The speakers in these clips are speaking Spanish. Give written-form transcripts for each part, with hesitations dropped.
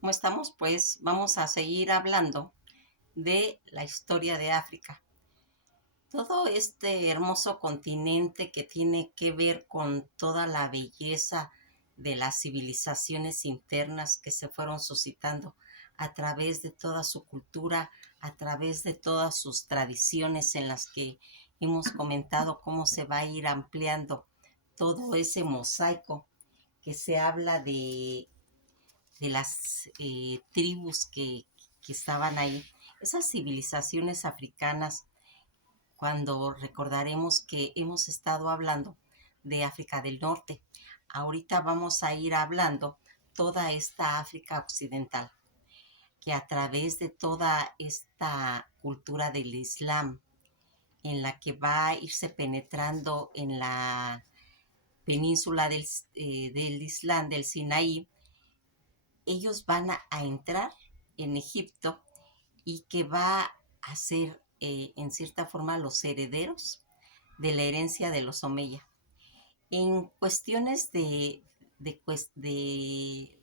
¿Cómo estamos? Pues vamos a seguir hablando de la historia de África. Todo este hermoso continente que tiene que ver con toda la belleza de las civilizaciones internas que se fueron suscitando a través de toda su cultura, a través de todas sus tradiciones en las que hemos comentado cómo se va a ir ampliando todo ese mosaico que se habla de las tribus que estaban ahí, esas civilizaciones africanas, cuando recordaremos que hemos estado hablando de África del Norte. Ahorita vamos a ir hablando toda esta África occidental, que a través de toda esta cultura del Islam, en la que va a irse penetrando en la península del Islam, del Sinaí, ellos van a entrar en Egipto y que va a ser en cierta forma los herederos de la herencia de los Omeya. En cuestiones de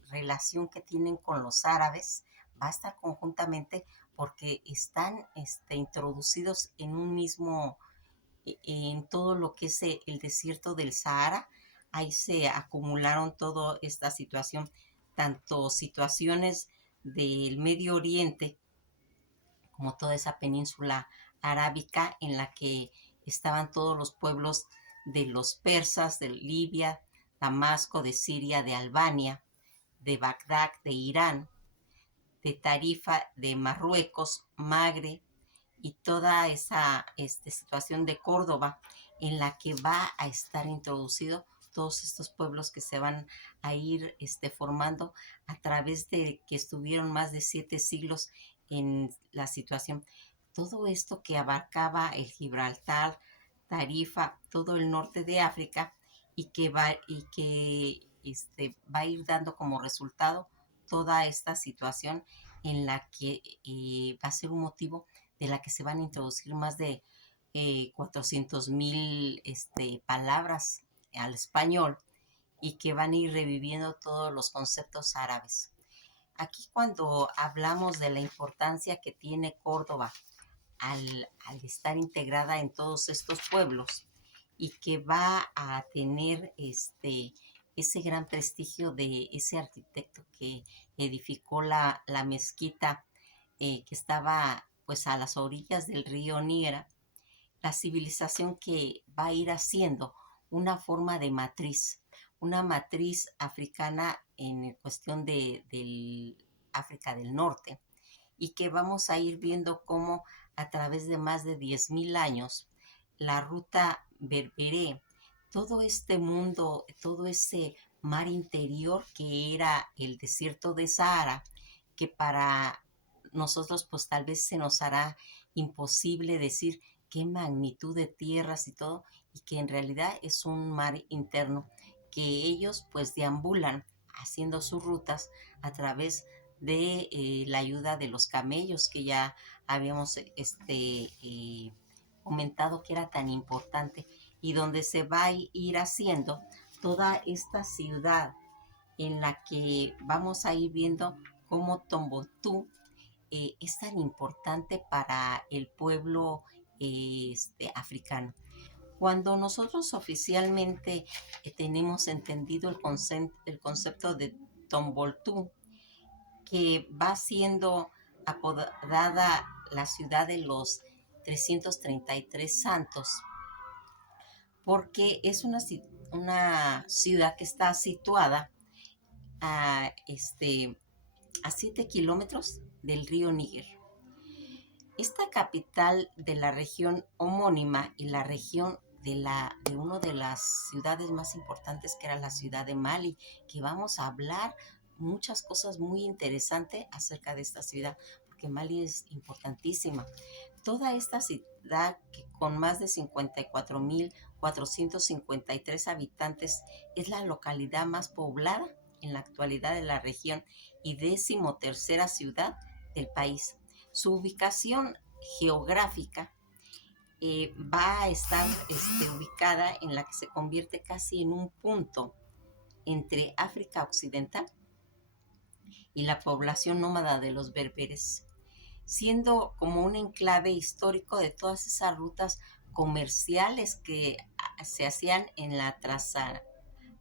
relación que tienen con los árabes, va a estar conjuntamente porque están introducidos en un mismo, en todo lo que es el desierto del Sahara. Ahí se acumularon toda esta situación, tanto situaciones del Medio Oriente como toda esa península arábica en la que estaban todos los pueblos de los persas, de Libia, Damasco, de Siria, de Albania, de Bagdad, de Irán, de Tarifa, de Marruecos, Magre y toda esa situación de Córdoba en la que va a estar introducido todos estos pueblos que se van a ir formando a través de que estuvieron más de 7 siglos en la situación. Todo esto que abarcaba el Gibraltar, Tarifa, todo el norte de África y que va a ir dando como resultado toda esta situación en la que va a ser un motivo de la que se van a introducir más de 400,000 palabras al español y que van a ir reviviendo todos los conceptos árabes. Aquí cuando hablamos de la importancia que tiene Córdoba al estar integrada en todos estos pueblos y que va a tener ese gran prestigio de ese arquitecto que edificó la mezquita que estaba pues a las orillas del río Niera, la civilización que va a ir haciendo una forma de matriz, una matriz africana en cuestión del África del Norte, y que vamos a ir viendo cómo a través de más de 10,000 años la ruta berberé, todo este mundo, todo ese mar interior que era el desierto de Sahara, que para nosotros pues tal vez se nos hará imposible decir qué magnitud de tierras y todo, y que en realidad es un mar interno que ellos pues deambulan haciendo sus rutas a través de la ayuda de los camellos que ya habíamos comentado que era tan importante, y donde se va a ir haciendo toda esta ciudad en la que vamos a ir viendo cómo Tombuctú es tan importante para el pueblo africano. Cuando nosotros oficialmente tenemos entendido el concepto de Tombuctú, que va siendo apodada la ciudad de los 333 santos, porque es una ciudad que está situada a 7 kilómetros del río Níger. Esta capital de la región homónima y la región de una de las ciudades más importantes, que era la ciudad de Mali, que vamos a hablar muchas cosas muy interesantes acerca de esta ciudad, porque Mali es importantísima. Toda esta ciudad, que con más de 54,453 habitantes, es la localidad más poblada en la actualidad de la región y 13ª ciudad del país. Su ubicación geográfica va a estar ubicada en la que se convierte casi en un punto entre África Occidental y la población nómada de los berberes, siendo como un enclave histórico de todas esas rutas comerciales que se hacían en la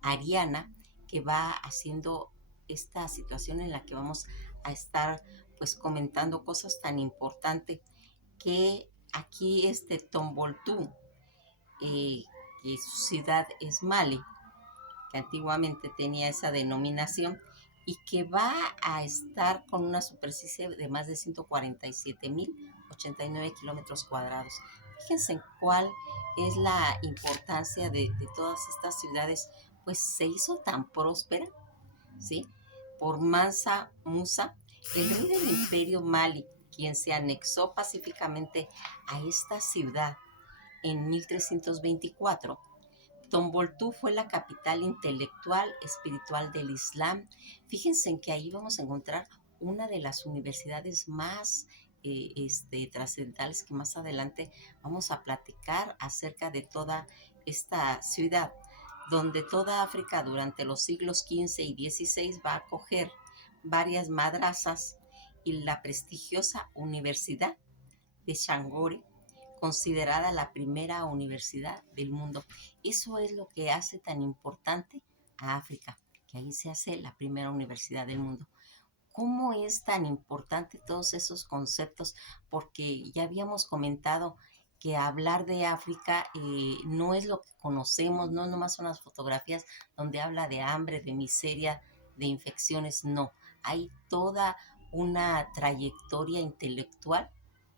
Ariana, que va haciendo esta situación en la que vamos a estar pues comentando cosas tan importantes, que aquí Tomboltú, que su ciudad es Mali, que antiguamente tenía esa denominación, y que va a estar con una superficie de más de 147.089 kilómetros cuadrados. Fíjense en cuál es la importancia de todas estas ciudades, pues se hizo tan próspera, ¿sí? Por Mansa Musa, el rey del imperio Mali, quien se anexó pacíficamente a esta ciudad en 1324. Tomboltú fue la capital intelectual, espiritual del Islam. Fíjense en que ahí vamos a encontrar una de las universidades más trascendentales, que más adelante vamos a platicar acerca de toda esta ciudad, donde toda África durante los siglos XV y XVI va a acoger varias madrasas, y la prestigiosa Universidad de Shangori, considerada la primera universidad del mundo. Eso es lo que hace tan importante a África, que ahí se hace la primera universidad del mundo. ¿Cómo es tan importante todos esos conceptos? Porque ya habíamos comentado que hablar de África no es lo que conocemos, no nomás son las fotografías donde habla de hambre, de miseria, de infecciones, no. Hay toda una trayectoria intelectual,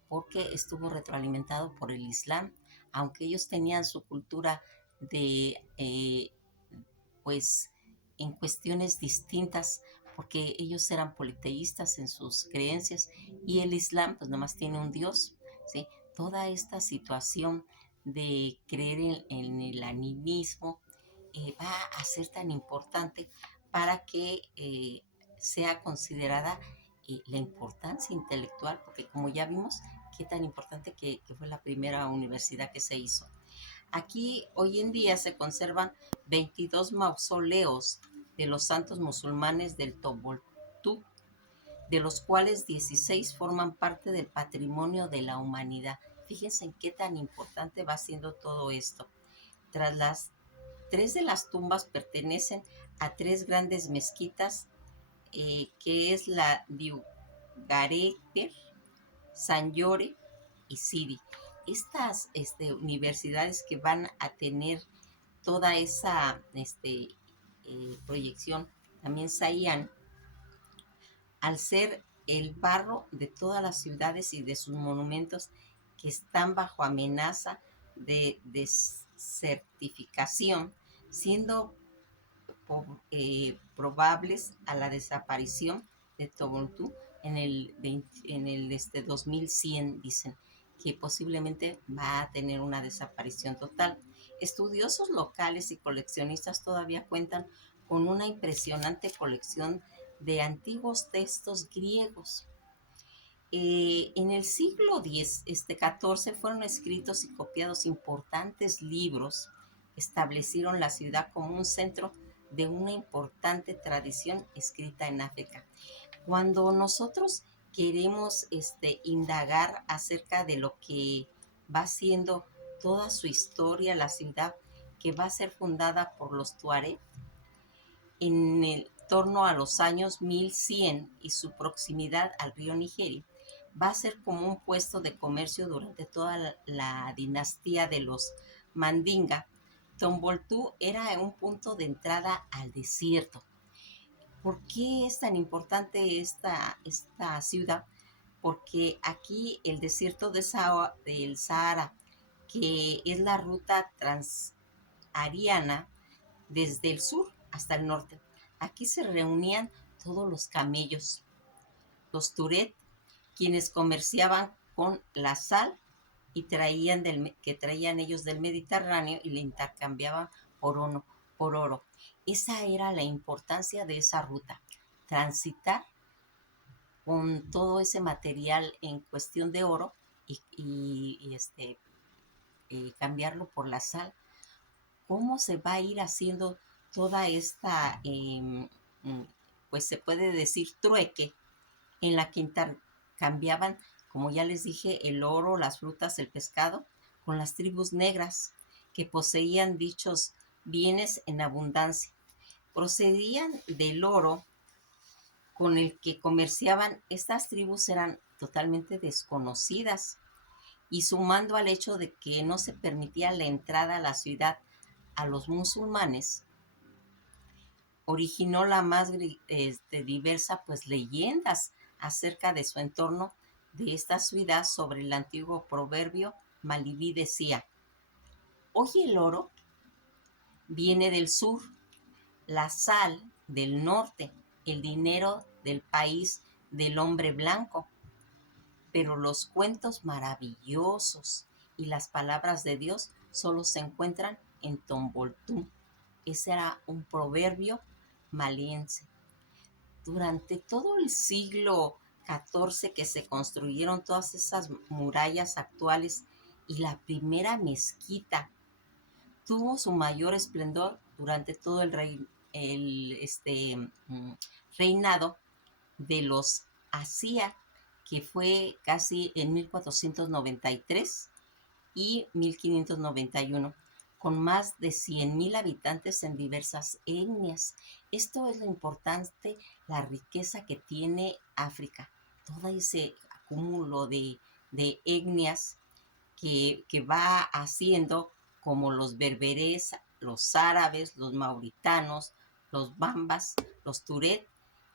porque estuvo retroalimentado por el Islam, aunque ellos tenían su cultura de, pues, en cuestiones distintas, porque ellos eran politeístas en sus creencias, y el Islam pues nomás tiene un Dios, ¿sí? Toda esta situación de creer en el animismo va a ser tan importante para que sea considerada la importancia intelectual, porque como ya vimos, qué tan importante que fue la primera universidad que se hizo. Aquí hoy en día se conservan 22 mausoleos de los santos musulmanes del Tomboltú, de los cuales 16 forman parte del patrimonio de la humanidad. Fíjense en qué tan importante va siendo todo esto. Tras las tres de las tumbas pertenecen a tres grandes mezquitas, que es la Diugareper, San Llore y Sidi. Estas universidades que van a tener toda esa proyección, también Sayan, al ser el barro de todas las ciudades y de sus monumentos que están bajo amenaza de desertificación, siendo probables a la desaparición de Tomboltú en el 2100, dicen que posiblemente va a tener una desaparición total. Estudiosos locales y coleccionistas todavía cuentan con una impresionante colección de antiguos textos griegos. En el siglo XIV fueron escritos y copiados importantes libros que establecieron la ciudad como un centro de una importante tradición escrita en África. Cuando nosotros queremos indagar acerca de lo que va siendo toda su historia, la ciudad que va a ser fundada por los Tuareg en el torno a los años 1100, y su proximidad al río Nigeria, va a ser como un puesto de comercio durante toda la dinastía de los Mandinga. Tomboltú era un punto de entrada al desierto. ¿Por qué es tan importante esta ciudad? Porque aquí el desierto del Sahara, que es la ruta transariana desde el sur hasta el norte, aquí se reunían todos los camellos, los Turet, quienes comerciaban con la sal y que traían ellos del Mediterráneo, y le intercambiaban por oro. Esa era la importancia de esa ruta, transitar con todo ese material en cuestión de oro y cambiarlo por la sal. ¿Cómo se va a ir haciendo toda esta pues se puede decir trueque, en la que intercambiaban, como ya les dije, el oro, las frutas, el pescado, con las tribus negras que poseían dichos bienes en abundancia. Procedían del oro con el que comerciaban. Estas tribus eran totalmente desconocidas, y sumando al hecho de que no se permitía la entrada a la ciudad a los musulmanes, originó la más diversa pues leyendas acerca de su entorno de esta ciudad. Sobre el antiguo proverbio malibí decía: hoy el oro viene del sur, la sal del norte, el dinero del país del hombre blanco, pero los cuentos maravillosos y las palabras de Dios solo se encuentran en Tomboltú. Ese era un proverbio maliense. Durante todo el siglo XIV que se construyeron todas esas murallas actuales, y la primera mezquita tuvo su mayor esplendor durante todo reinado de los Asia, que fue casi en 1493 y 1591, con más de 100,000 habitantes en diversas etnias. Esto es lo importante, la riqueza que tiene África, todo ese acúmulo de etnias que va haciendo, como los berberes, los árabes, los mauritanos, los bambas, los turet,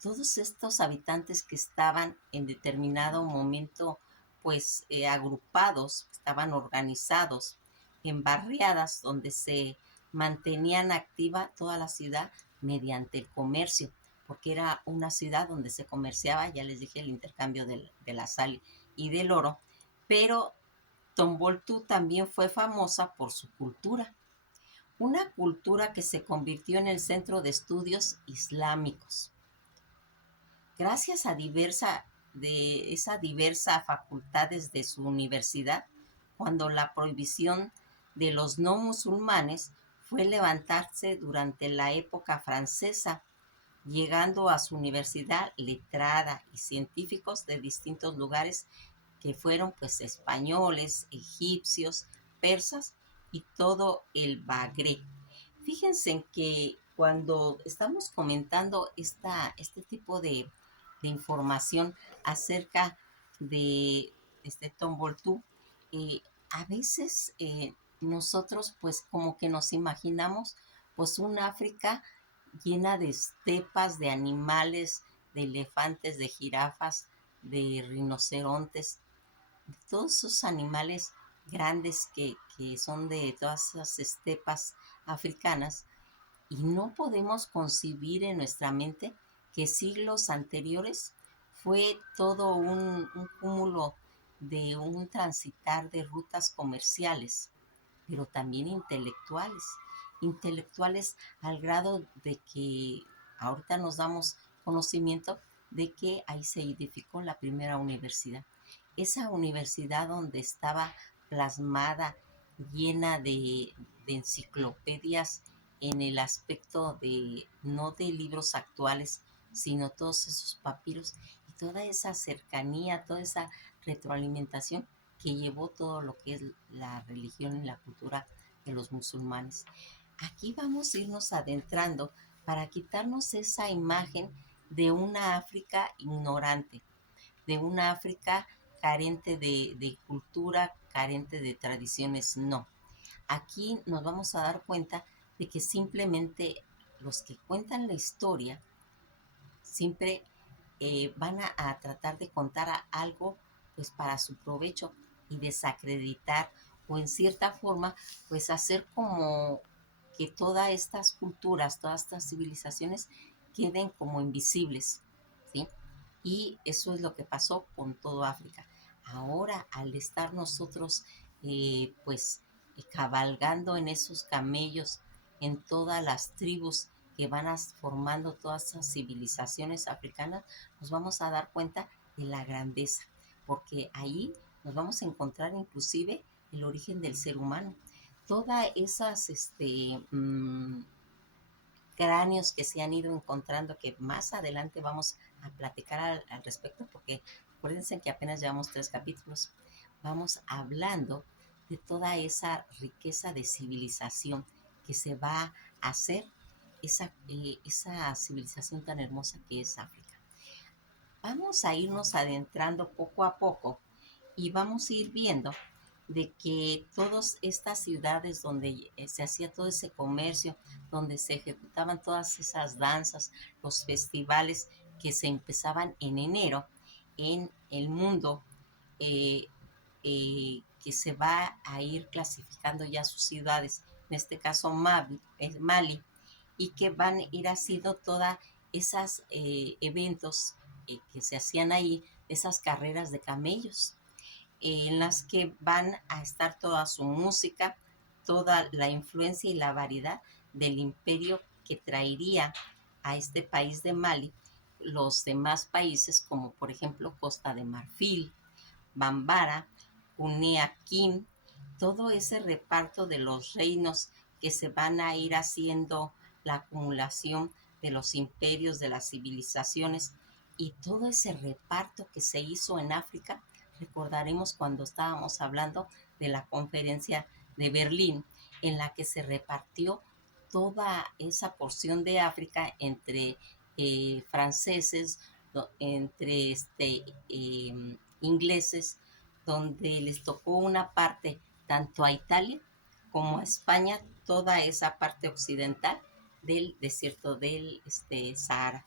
todos estos habitantes que estaban en determinado momento pues agrupados, estaban organizados en barriadas donde se mantenían activa toda la ciudad mediante el comercio, porque era una ciudad donde se comerciaba, ya les dije, el intercambio de la sal y del oro. Pero Tomboltú también fue famosa por su cultura, una cultura que se convirtió en el centro de estudios islámicos. Gracias a diversas facultades de su universidad, cuando la prohibición de los no musulmanes fue levantarse durante la época francesa, llegando a su universidad letrada y científicos de distintos lugares, que fueron pues españoles, egipcios, persas y todo el Magreb. Fíjense en que cuando estamos comentando este tipo de información acerca de Tomboltú, a veces nosotros pues como que nos imaginamos pues un África llena de estepas, de animales, de elefantes, de jirafas, de rinocerontes, de todos esos animales grandes que son de todas esas estepas africanas, y no podemos concebir en nuestra mente que siglos anteriores fue todo un cúmulo de un transitar de rutas comerciales, pero también intelectuales al grado de que ahorita nos damos conocimiento de que ahí se edificó la primera universidad. Esa universidad donde estaba plasmada, llena de enciclopedias en el aspecto de, no de libros actuales, sino todos esos papiros y toda esa cercanía, toda esa retroalimentación que llevó todo lo que es la religión y la cultura de los musulmanes. Aquí vamos a irnos adentrando para quitarnos esa imagen de una África ignorante, de una África carente de cultura, carente de tradiciones. No. Aquí nos vamos a dar cuenta de que simplemente los que cuentan la historia siempre van a tratar de contar algo pues para su provecho, y desacreditar, o en cierta forma pues hacer como que todas estas culturas, todas estas civilizaciones queden como invisibles, ¿sí? Y eso es lo que pasó con todo África. Ahora, al estar nosotros pues cabalgando en esos camellos, en todas las tribus que van formando todas esas civilizaciones africanas, nos vamos a dar cuenta de la grandeza, porque ahí nos vamos a encontrar inclusive el origen del ser humano. Todas esas cráneos que se han ido encontrando, que más adelante vamos a platicar al respecto, porque acuérdense que apenas llevamos 3 capítulos. Vamos hablando de toda esa riqueza de civilización que se va a hacer, esa civilización tan hermosa que es África. Vamos a irnos adentrando poco a poco y vamos a ir viendo de que todas estas ciudades donde se hacía todo ese comercio, donde se ejecutaban todas esas danzas, los festivales que se empezaban en enero en el mundo, eh, que se va a ir clasificando ya sus ciudades, en este caso Mali, y que van a ir haciendo todas esas eventos que se hacían ahí, esas carreras de camellos, en las que van a estar toda su música, toda la influencia y la variedad del imperio que traería a este país de Mali los demás países, como por ejemplo Costa de Marfil, Bambara, Kim, todo ese reparto de los reinos que se van a ir haciendo, la acumulación de los imperios, de las civilizaciones y todo ese reparto que se hizo en África. Recordaremos cuando estábamos hablando de la conferencia de Berlín, en la que se repartió toda esa porción de África entre franceses, entre ingleses, donde les tocó una parte tanto a Italia como a España, toda esa parte occidental del desierto del Sahara.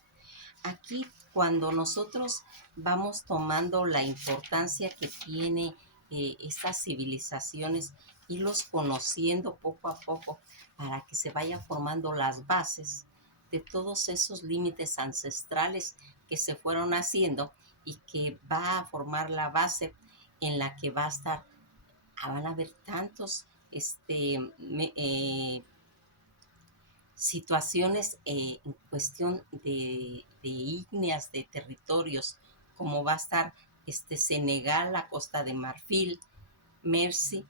Aquí, cuando nosotros vamos tomando la importancia que tiene estas civilizaciones, irlos conociendo poco a poco para que se vayan formando las bases de todos esos límites ancestrales que se fueron haciendo y que va a formar la base en la que va a estar, van a haber tantos situaciones en cuestión de ígneas, de territorios, como va a estar Senegal, la Costa de Marfil, Mercy,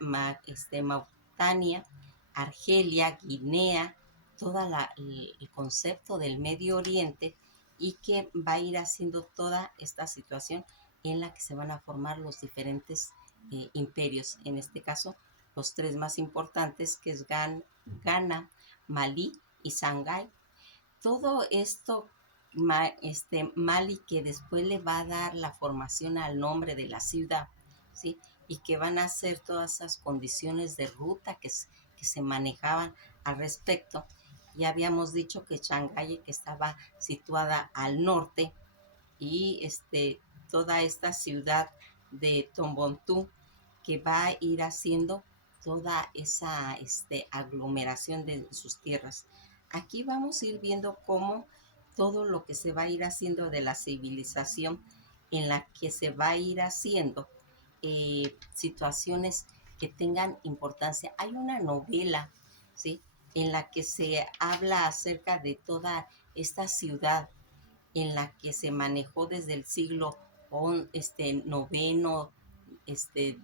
Mauritania, Argelia, Guinea, todo el concepto del Medio Oriente, y que va a ir haciendo toda esta situación en la que se van a formar los diferentes imperios, en este caso los 3 más importantes, que es Ghana, Malí y Shanghái. Todo esto, Mali, que después le va a dar la formación al nombre de la ciudad, ¿sí? Y que van a ser todas esas condiciones de ruta que se manejaban al respecto. Ya habíamos dicho que Shanghái, que estaba situada al norte, y toda esta ciudad de Tombuctú, que va a ir haciendo toda esa aglomeración de sus tierras. Aquí vamos a ir viendo cómo todo lo que se va a ir haciendo de la civilización, en la que se va a ir haciendo situaciones que tengan importancia. Hay una novela, ¿sí?, en la que se habla acerca de toda esta ciudad en la que se manejó desde el siglo noveno,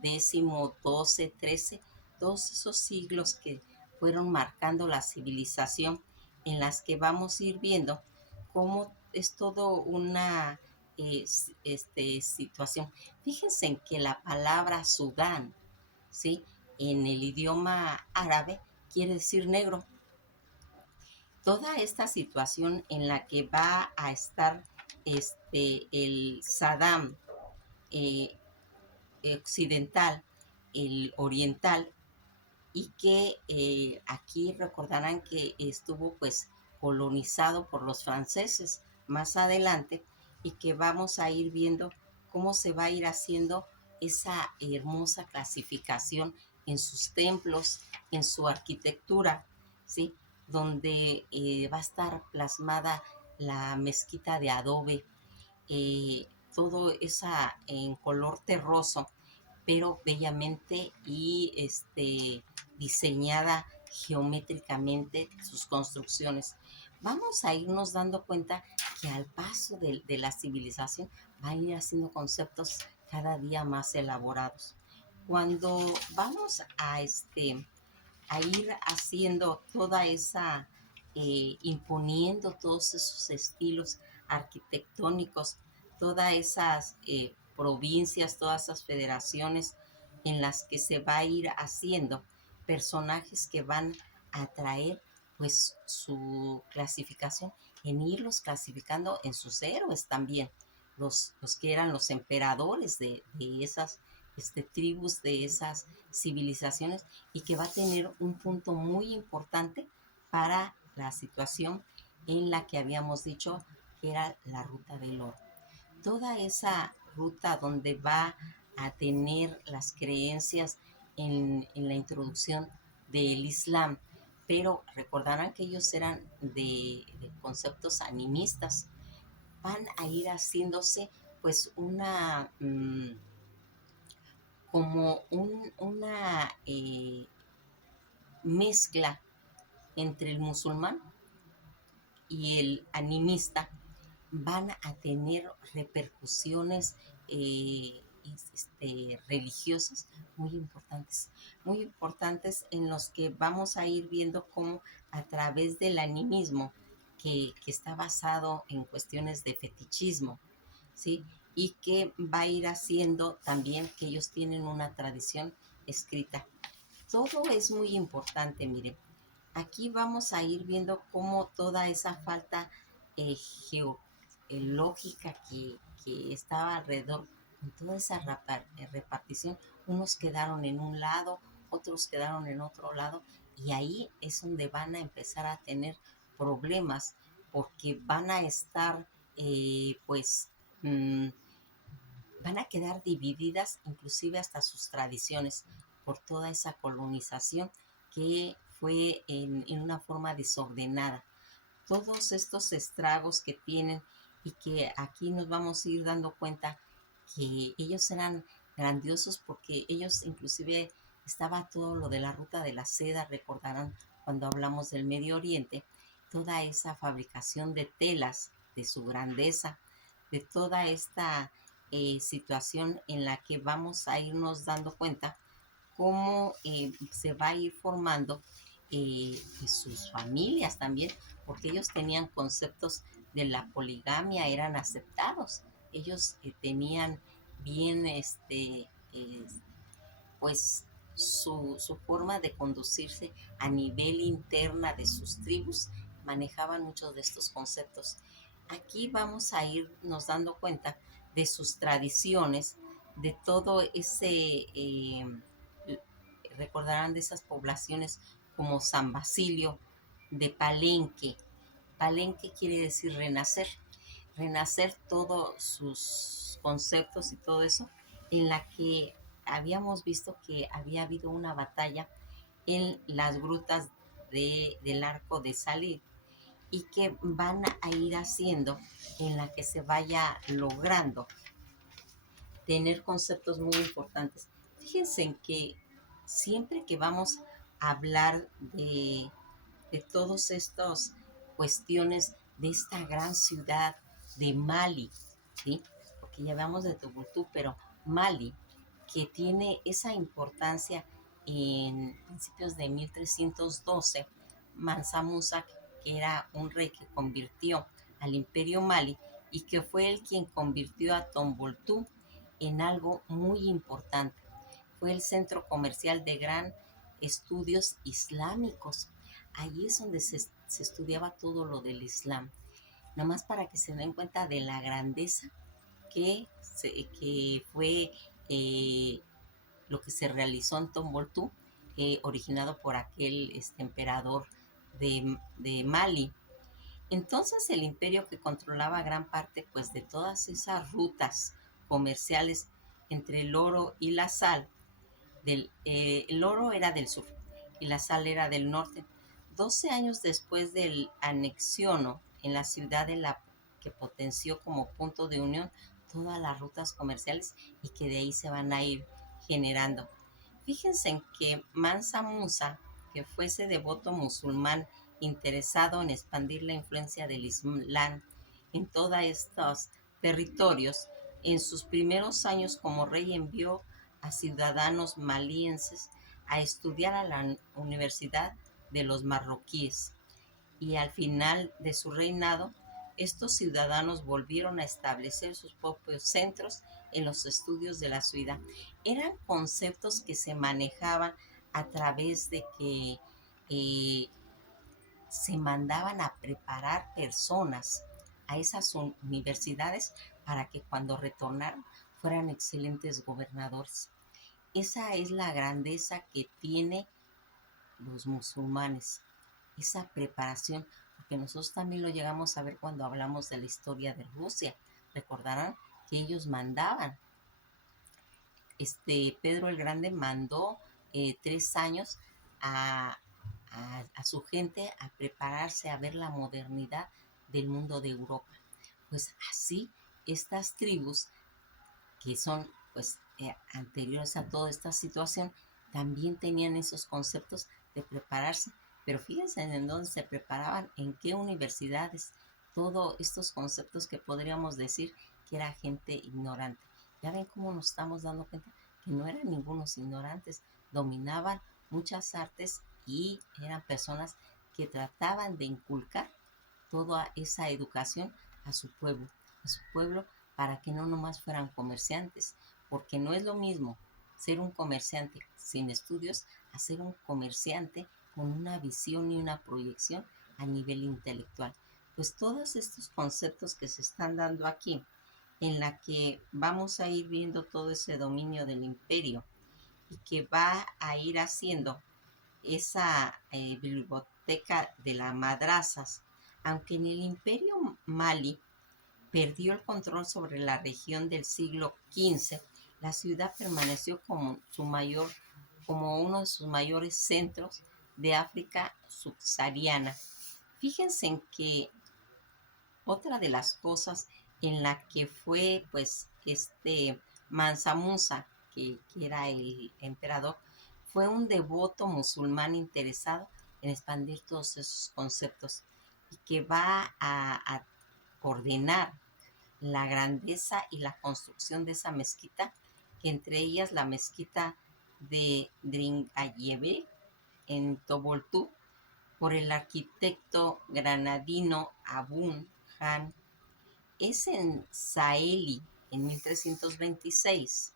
décimo, 12, 13, todos esos siglos que fueron marcando la civilización, en las que vamos a ir viendo cómo es todo una situación. Fíjense en que la palabra Sudán, ¿sí?, en el idioma árabe quiere decir negro. Toda esta situación en la que va a estar el Saddam eh, occidental, el oriental, y que aquí recordarán que estuvo pues colonizado por los franceses más adelante, y que vamos a ir viendo cómo se va a ir haciendo esa hermosa clasificación en sus templos, en su arquitectura, ¿sí?, donde va a estar plasmada la mezquita de adobe, todo esa en color terroso, pero bellamente y diseñada geométricamente sus construcciones. Vamos a irnos dando cuenta que al paso de la civilización va a ir haciendo conceptos cada día más elaborados. Cuando vamos a ir haciendo toda esa, imponiendo todos esos estilos arquitectónicos, todas esas provincias, todas esas federaciones en las que se va a ir haciendo personajes que van a traer pues su clasificación, en irlos clasificando en sus héroes también, los que eran los emperadores de esas tribus, de esas civilizaciones, y que va a tener un punto muy importante para la situación en la que habíamos dicho que era la ruta del oro. Toda esa ruta donde va a tener las creencias en la introducción del Islam, pero recordarán que ellos eran de conceptos animistas, van a ir haciéndose pues como una mezcla entre el musulmán y el animista. Van a tener repercusiones religiosas muy importantes, en los que vamos a ir viendo cómo a través del animismo, que está basado en cuestiones de fetichismo, ¿sí? Y que va a ir haciendo también que ellos tienen una tradición escrita. Todo es muy importante, miren. Aquí vamos a ir viendo cómo toda esa falta geológica que estaba alrededor, con toda esa repartición, unos quedaron en un lado, otros quedaron en otro lado, y ahí es donde van a empezar a tener problemas, porque van a estar, pues, mmm, van a quedar divididas inclusive hasta sus tradiciones por toda esa colonización que fue en una forma desordenada. Todos estos estragos que tienen, y que aquí nos vamos a ir dando cuenta que ellos eran grandiosos, porque ellos inclusive estaba todo lo de la ruta de la seda, recordarán cuando hablamos del Medio Oriente, toda esa fabricación de telas, de su grandeza, de toda esta situación en la que vamos a irnos dando cuenta cómo se va a ir formando sus familias también, porque ellos tenían conceptos de la poligamia, eran aceptados. Ellos tenían bien pues su forma de conducirse a nivel interna de sus tribus, manejaban muchos de estos conceptos. Aquí vamos a irnos dando cuenta de sus tradiciones, de todo ese, recordarán de esas poblaciones como San Basilio, de Palenque. Palenque quiere decir renacer, renacer todos sus conceptos y todo eso, en la que habíamos visto que había habido una batalla en las grutas del arco de Salid, y que van a ir haciendo en la que se vaya logrando tener conceptos muy importantes. Fíjense en que siempre que vamos a hablar de todas estas cuestiones de esta gran ciudad de Mali, ¿sí? Porque ya hablamos de Tombuctú, pero Mali, que tiene esa importancia en principios de 1312, Mansa Musa, que era un rey que convirtió al imperio Mali, y que fue el quien convirtió a Tombuctú en algo muy importante. Fue el centro comercial de gran estudios islámicos. Allí es donde se estudiaba todo lo del Islam. Nada más para que se den cuenta de la grandeza que fue lo que se realizó en Tombuctú, originado por aquel emperador de Mali. Entonces el imperio, que controlaba gran parte pues de todas esas rutas comerciales entre el oro y la sal, el oro era del sur y la sal era del norte. 12 años después del anexiono en la ciudad de la que potenció como punto de unión todas las rutas comerciales, y que de ahí se van a ir generando. Fíjense en que Mansa Musa, que fuese devoto musulmán interesado en expandir la influencia del Islam en todos estos territorios, en sus primeros años como rey envió a ciudadanos malienses a estudiar a la Universidad de los Marroquíes y al final de su reinado, estos ciudadanos volvieron a establecer sus propios centros en los estudios de la ciudad. Eran conceptos que se manejaban a través de que eh, se mandaban a preparar personas a esas universidades para que cuando retornaran fueran excelentes gobernadores. Esa es la grandeza que tiene los musulmanes, esa preparación, porque nosotros también lo llegamos a ver cuando hablamos de la historia de Rusia. Recordarán que ellos mandaban, Pedro el Grande mandó 3 años a, a su gente a prepararse a ver la modernidad del mundo de Europa. Pues así, estas tribus que son pues anteriores a toda esta situación, también tenían esos conceptos de prepararse. Pero fíjense en dónde se preparaban, en qué universidades, todos estos conceptos que podríamos decir que era gente ignorante. Ya ven cómo nos estamos dando cuenta que no eran ningunos ignorantes, dominaban muchas artes y eran personas que trataban de inculcar toda esa educación a su pueblo para que no nomás fueran comerciantes, porque no es lo mismo ser un comerciante sin estudios a ser un comerciante con una visión y una proyección a nivel intelectual. Pues todos estos conceptos que se están dando aquí, en la que vamos a ir viendo todo ese dominio del imperio y que va a ir haciendo esa biblioteca de las madrazas, aunque en el imperio Mali perdió el control sobre la región del siglo XV, la ciudad permaneció como uno de sus mayores centros de África subsahariana. Fíjense en que otra de las cosas en la que fue pues Mansa Musa, que era el emperador, fue un devoto musulmán interesado en expandir todos esos conceptos y que va a ordenar la grandeza y la construcción de esa mezquita, que entre ellas la mezquita de Dringayebe en Toboltú, por el arquitecto granadino Abun Han. Es en Saeli, en 1326,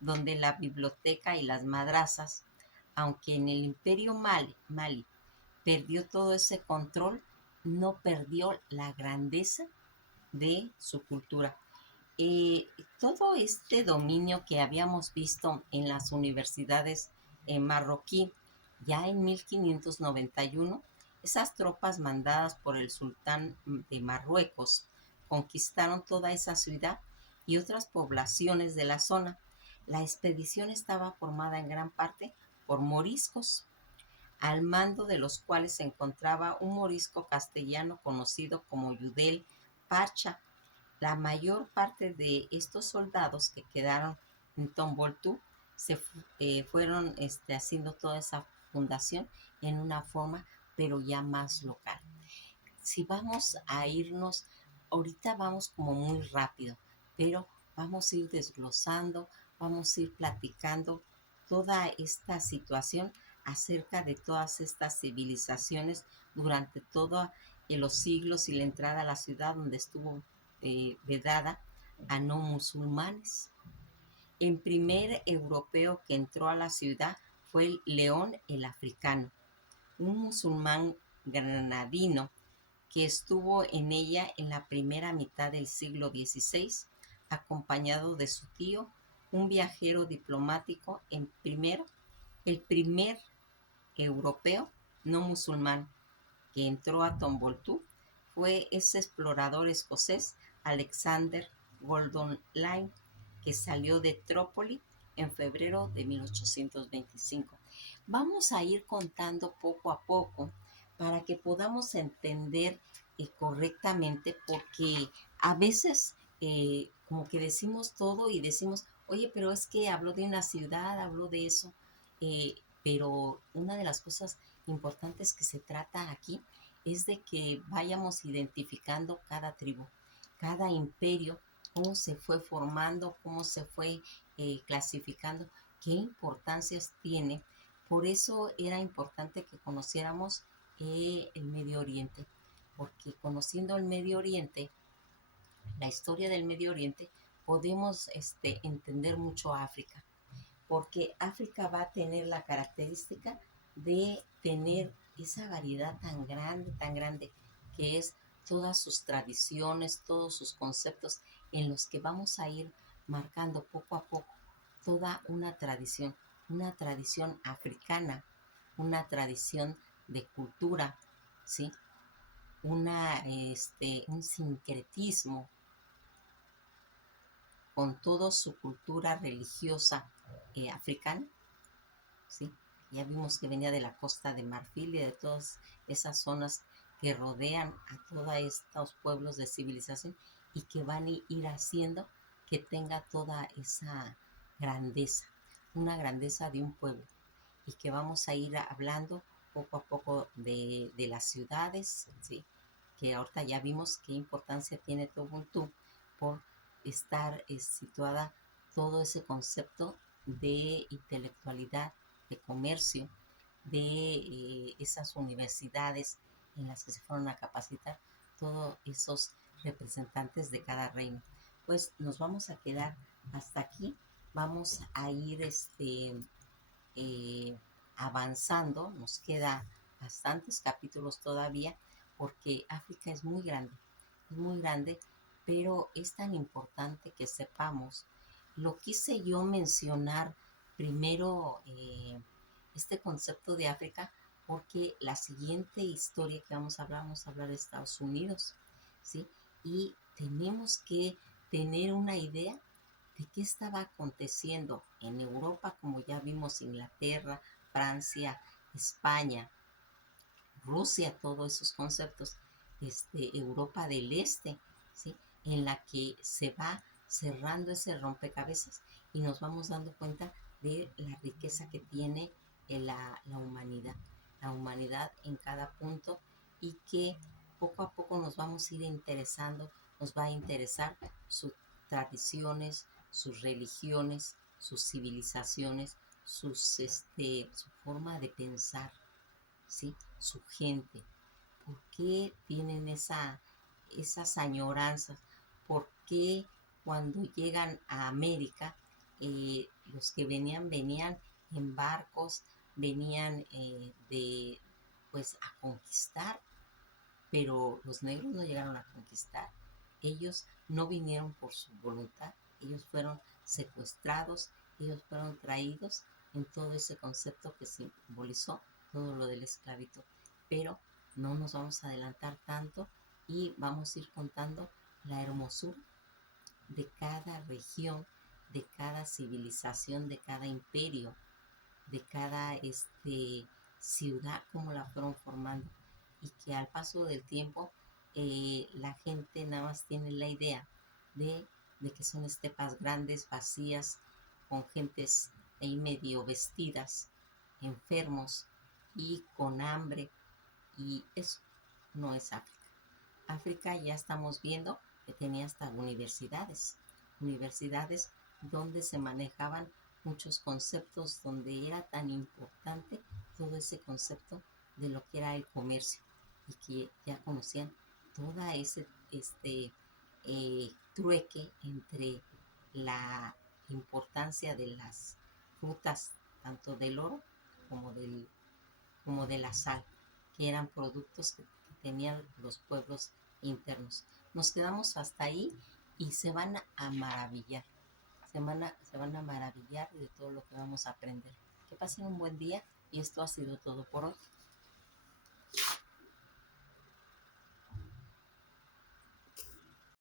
donde la biblioteca y las madrazas, aunque en el imperio Mali perdió todo ese control, no perdió la grandeza de su cultura. Todo este dominio que habíamos visto en las universidades marroquí, ya en 1591, esas tropas mandadas por el sultán de Marruecos conquistaron toda esa ciudad y otras poblaciones de la zona. La expedición estaba formada en gran parte por moriscos, al mando de los cuales se encontraba un morisco castellano conocido como Yudel Pacha. La mayor parte de estos soldados que quedaron en Tomboltú fueron haciendo toda esa fundación en una forma, pero ya más local. Si vamos a irnos, ahorita vamos como muy rápido, pero vamos a ir desglosando, vamos a ir platicando toda esta situación acerca de todas estas civilizaciones durante todos los siglos y la entrada a la ciudad donde estuvo vedada a no musulmanes. El primer europeo que entró a la ciudad fue el León el Africano, un musulmán granadino que estuvo en ella en la primera mitad del siglo XVI, acompañado de su tío, un viajero diplomático, el primer europeo no musulmán que entró a Tomboltú fue ese explorador escocés Alexander Gordon Lyne, que salió de Trópoli en febrero de 1825. Vamos a ir contando poco a poco para que podamos entender correctamente, porque a veces como que decimos todo y decimos, oye, pero es que habló de una ciudad, habló de eso, pero una de las cosas importantes que se trata aquí es de que vayamos identificando cada tribu, cada imperio, cómo se fue formando, cómo se fue clasificando, qué importancias tiene Por eso era importante que conociéramos el Medio Oriente, porque conociendo el Medio Oriente, la historia del Medio Oriente, podemos entender mucho a África, porque África va a tener la característica de tener esa variedad tan grande, que es todas sus tradiciones, todos sus conceptos, en los que vamos a ir marcando poco a poco toda una tradición africana, una tradición de cultura, ¿sí? Un sincretismo con toda su cultura religiosa africana, ¿sí? Ya vimos que venía de la Costa de Marfil y de todas esas zonas que rodean a todos estos pueblos de civilización y que van a ir haciendo que tenga toda esa grandeza, una grandeza de un pueblo, y que vamos a ir hablando poco a poco de las ciudades, ¿sí? Que ahorita ya vimos qué importancia tiene Tobuntú por estar situada todo ese concepto de intelectualidad, de comercio, de esas universidades en las que se fueron a capacitar todos esos representantes de cada reino. Pues nos vamos a quedar hasta aquí, vamos a ir eh, avanzando, nos queda bastantes capítulos todavía, porque África es muy grande, pero es tan importante que sepamos. Lo quise yo mencionar primero, este concepto de África, porque la siguiente historia que vamos a hablar de Estados Unidos, ¿sí? Y tenemos que tener una idea de qué estaba aconteciendo en Europa, como ya vimos Inglaterra, Francia, España, Rusia, todos esos conceptos, Europa del Este, ¿sí? En la que se va cerrando ese rompecabezas y nos vamos dando cuenta de la riqueza que tiene la humanidad en cada punto, y que poco a poco nos vamos a ir interesando, nos va a interesar sus tradiciones, sus religiones, sus civilizaciones, su forma de pensar, ¿sí? Su gente. ¿Por qué tienen esas añoranzas? ¿Por qué cuando llegan a América, los que venían en barcos, venían pues a conquistar, pero los negros no llegaron a conquistar? Ellos no vinieron por su voluntad, ellos fueron secuestrados, ellos fueron traídos en todo ese concepto que simbolizó todo lo de la esclavitud. Pero no nos vamos a adelantar tanto y vamos a ir contando la hermosura de cada región, de cada civilización, de cada imperio, de cada ciudad, como la fueron formando, y que al paso del tiempo la gente nada más tiene la idea de, de que son estepas grandes, vacías, con gentes ahí medio vestidas, enfermos y con hambre, y eso no es África. África ya estamos viendo que tenía hasta universidades donde se manejaban muchos conceptos, donde era tan importante todo ese concepto de lo que era el comercio, y que ya conocían toda ese trueque entre la importancia de las frutas, tanto del oro como como de la sal, que eran productos que tenían los pueblos internos. Nos quedamos hasta ahí y se van a maravillar, se van a maravillar de todo lo que vamos a aprender. Que pasen un buen día, y esto ha sido todo por hoy.